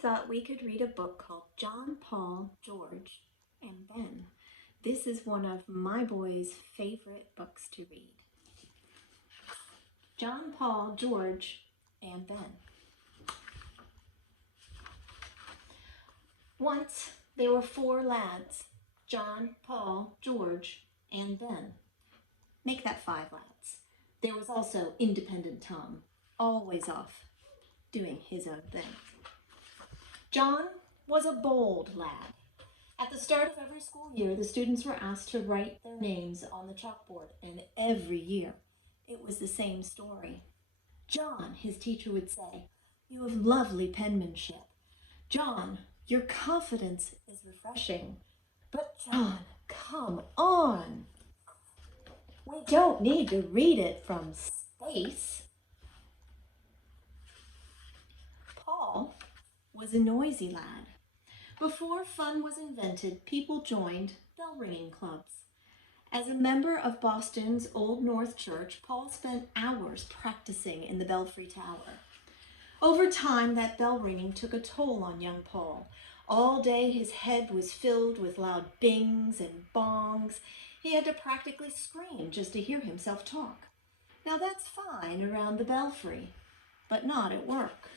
thought we could read a book called John, Paul, George, and Ben. This is one of my boys' favorite books to read. John, Paul, George, and Ben. Once there were 4 lads, John, Paul, George, and Ben. Make that 5 lads. There was also independent Tom, always off, doing his own thing. John was a bold lad. At the start of every school year, the students were asked to write their names on the chalkboard, and every year it was the same story. John, his teacher would say, "You have lovely penmanship. John, your confidence is refreshing. But John, come on. We don't need to read it from space." Paul was a noisy lad. Before fun was invented, people joined bell-ringing clubs. As a member of Boston's Old North Church, Paul spent hours practicing in the belfry tower. Over time, that bell ringing took a toll on young Paul. All day his head was filled with loud bings and bongs. He had to practically scream just to hear himself talk. Now that's fine around the belfry, but not at work.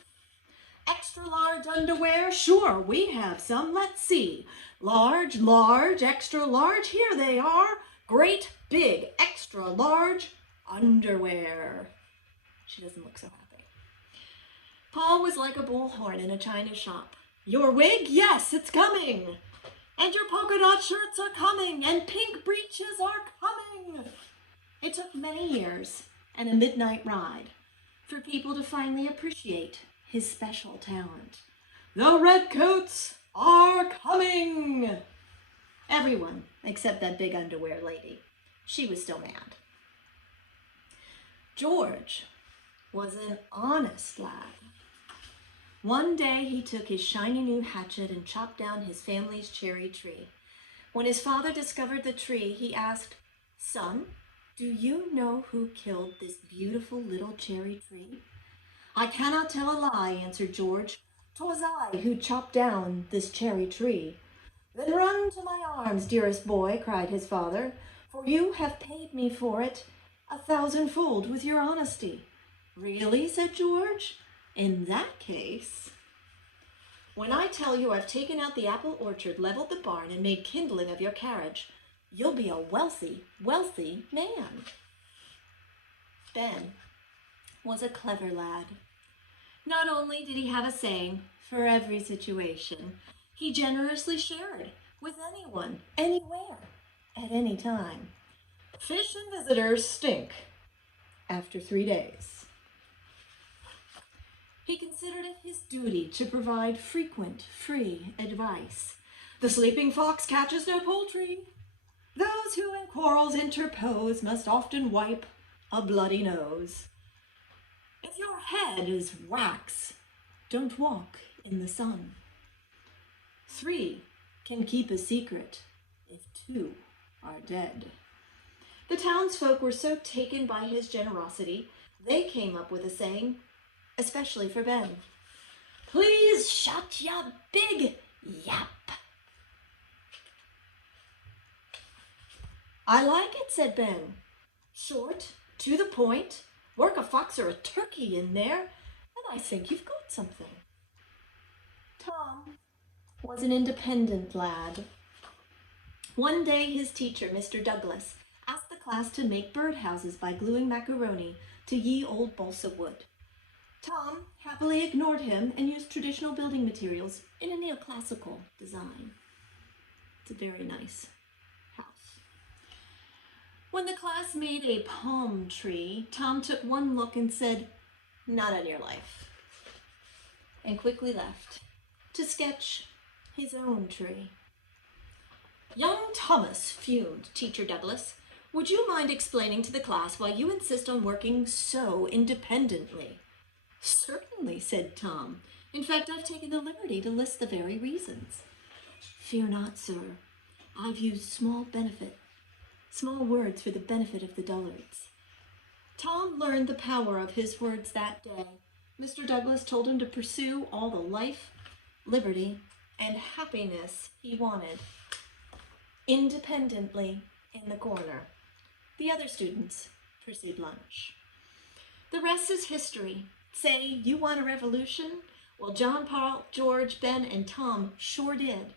"Extra large underwear? Sure, we have some. Let's see. Large, large, extra large. Here they are. Great, big, extra large underwear." She doesn't look so happy. Paul was like a bullhorn in a china shop. "Your wig? Yes, it's coming. And your polka dot shirts are coming. And pink breeches are coming." It took many years and a midnight ride for people to finally appreciate his special talent. "The redcoats are coming." Everyone except that big underwear lady. She was still mad. George was an honest lad. One day he took his shiny new hatchet and chopped down his family's cherry tree. When his father discovered the tree, he asked, "Son, do you know who killed this beautiful little cherry tree?" "I cannot tell a lie," answered George. "'Twas I who chopped down this cherry tree." "Then run to my arms, dearest boy," cried his father, "for you have paid me for it 1,000-fold with your honesty." "Really?" said George. "In that case, when I tell you I've taken out the apple orchard, leveled the barn, and made kindling of your carriage, you'll be a wealthy, wealthy man." Ben was a clever lad. Not only did he have a saying for every situation, he generously shared with anyone, anywhere, at any time. Fish and visitors stink after 3 days. He considered it his duty to provide frequent, free advice. "The sleeping fox catches no poultry. Those who in quarrels interpose must often wipe a bloody nose. If your head is wax, don't walk in the sun. 3 can keep a secret if 2 are dead." The townsfolk were so taken by his generosity, they came up with a saying, especially for Ben. "Please shut ya big yap." "I like it," said Ben. "Short, to the point, work a fox or a turkey in there, and I think you've got something." Tom was an independent lad. One day his teacher, Mr. Douglas, asked the class to make birdhouses by gluing macaroni to ye old balsa wood. Tom happily ignored him and used traditional building materials in a neoclassical design. It's a very nice house. When the class made a palm tree, Tom took one look and said, "Not on your life," and quickly left to sketch his own tree. "Young Thomas," fumed Teacher Douglas, "would you mind explaining to the class why you insist on working so independently?" "Certainly," said Tom. "In fact, I've taken the liberty to list the very reasons." "Fear not, sir. I've used small words for the benefit of the dullards." Tom learned the power of his words that day. Mr. Douglas told him to pursue all the life liberty, and happiness he wanted, independently in the corner. The other students pursued lunch. The rest is history. Say, you want a revolution? Well, John, Paul, George, Ben, and Tom sure did.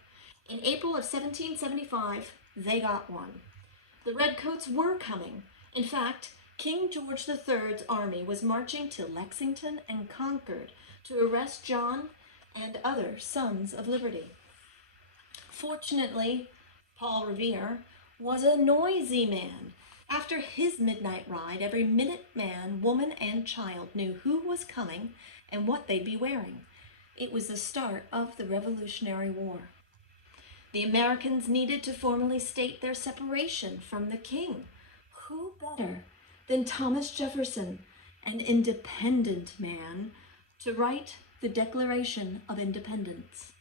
In April of 1775, they got one. The Redcoats were coming. In fact, King George III's army was marching to Lexington and Concord to arrest John and other Sons of Liberty. Fortunately, Paul Revere was a noisy man. After his midnight ride, every minute man, woman, and child knew who was coming and what they'd be wearing. It was the start of the Revolutionary War. The Americans needed to formally state their separation from the king. Who better than Thomas Jefferson, an independent man, to write the Declaration of Independence?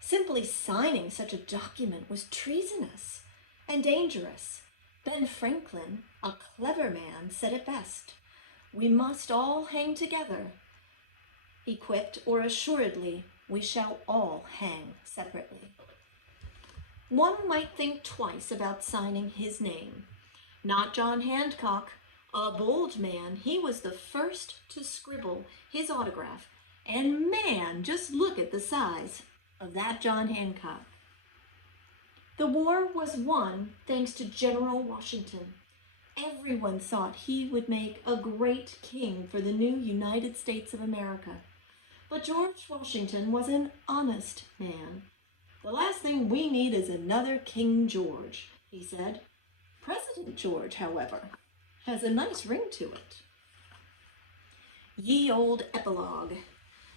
Simply signing such a document was treasonous and dangerous. Ben Franklin, a clever man, said it best. We must all hang together, he quipped, or assuredly we shall all hang separately. One might think twice about signing his name. Not John Hancock, a bold man, he was the first to scribble his autograph. And man, just look at the size of that John Hancock. The war was won thanks to General Washington. Everyone thought he would make a great king for the new United States of America. But George Washington was an honest man. The last thing we need is another King George, he said. President George, however, has a nice ring to it. Ye old epilogue.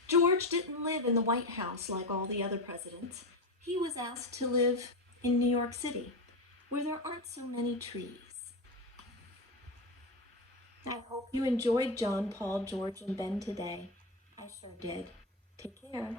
George didn't live in the White House like all the other presidents. He was asked to live in New York City, where there aren't so many trees. I hope you enjoyed John, Paul, George, and Ben today. I sure did. Take care.